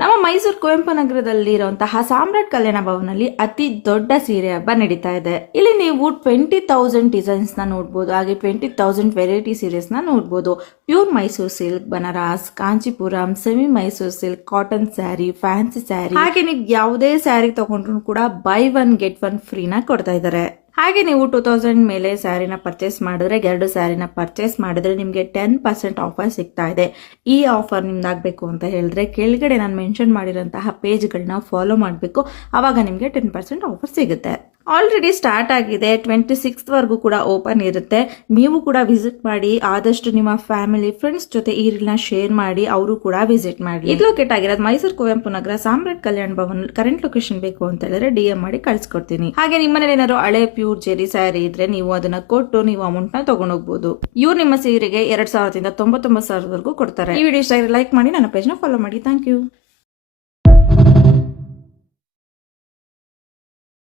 ನಮ್ಮ ಮೈಸೂರು ಕುವೆಂಪು ನಗರದಲ್ಲಿ ಇರುವಂತಹ ಸಾಮ್ರಾಟ್ ಕಲ್ಯಾಣ ಭವನಲ್ಲಿ ಅತಿ ದೊಡ್ಡ ಸೀರೆ ಹಬ್ಬ ನಡೀತಾ ಇದೆ. ಇಲ್ಲಿ ನೀವು 20,000 ಡಿಸೈನ್ಸ್ ನ ನೋಡಬಹುದು, ಹಾಗೆ 20,000 ವೆರೈಟಿ ಸೀರೆಸ್ ನ ನೋಡಬಹುದು. Pure Mysuru silk, Banaras, Kanchipuram, semi Mysuru silk, cotton sari, fancy sari, ಹಾಗೆ ನೀವು ಯಾವುದೇ ಸ್ಯಾರಿ ತಗೊಂಡ್ರು ಕೂಡ ಬೈ ಒನ್ ಗೆಟ್ ಒನ್ ಫ್ರೀನ ಕೊಡ್ತಾ ಇದ್ದಾರೆ. ಹಾಗೆ ನೀವು 2000 ಮೇಲೆ ಸ್ಯಾರಿನ ಪರ್ಚೇಸ್ ಮಾಡಿದ್ರೆ, 2 ಸ್ಯಾರಿನ ಪರ್ಚೇಸ್ ಮಾಡಿದ್ರೆ ನಿಮಗೆ 10% ಆಫರ್ ಸಿಗ್ತಾ ಇದೆ. ಈ ಆಫರ್ ನಿಮ್ದಾಗಬೇಕು ಅಂತ ಹೇಳಿದ್ರೆ ಕೆಳಗಡೆ ನಾನು ಮೆನ್ಷನ್ ಮಾಡಿರೋಂತಹ ಪೇಜ್ಗಳನ್ನ ಫಾಲೋ ಮಾಡಬೇಕು, ಆವಾಗ ನಿಮಗೆ 10% ಆಫರ್ ಸಿಗುತ್ತೆ. ಆಲ್ರೆಡಿ ಸ್ಟಾರ್ಟ್ ಆಗಿದೆ, 26th ವರೆಗೂ ಕೂಡ ಓಪನ್ ಇರುತ್ತೆ. ನೀವು ಕೂಡ ವಿಸಿಟ್ ಮಾಡಿ, ಆದಷ್ಟು ನಿಮ್ಮ ಫ್ಯಾಮಿಲಿ ಫ್ರೆಂಡ್ಸ್ ಜೊತೆ ಈ ರೀಲ್ನ ಶೇರ್ ಮಾಡಿ, ಅವರು ಕೂಡ ವಿಸಿಟ್ ಮಾಡಿ. ಇದು ಲೊಕೇಟ್ ಆಗಿರೋದು ಮೈಸೂರು ಕುವೆಂಪು ನಗರ ಸಾಮ್ರಾಟ್ ಕಲ್ಯಾಣ ಭವನ್. ಕರೆಂಟ್ ಲೊಕೇಶನ್ ಬೇಕು ಅಂತ ಹೇಳಿದ್ರೆ DM ಮಾಡಿ ಕಳ್ಸಿಕೊಡ್ತೀನಿ. ಹಾಗೆ ನಿಮ್ಮನೇಲಿ ಏನಾದ್ರು ಹಳೆ ಪ್ಯೂರ್ ಜೆರಿ ಸ್ಯಾರಿ ಇದ್ರೆ ನೀವು ಅದನ್ನ ಕೊಟ್ಟು ನೀವು ಅಮೌಂಟ್ ನ ತಗೊಂಡೋಗ್ಬೋದು. ಇವ್ರು ನಿಮ್ಮ ಸೀರೆಗೆ 2,000 ದಿಂದ 99,000 ವರೆಗೂ ಕೊಡ್ತಾರೆ. ಈ ವಿಡಿಯೋ ಇಷ್ಟ ಲೈಕ್ ಮಾಡಿ, ನನ್ನ ಪೇಜ್ ನ ಫಾಲೋ ಮಾಡಿ. Thank you.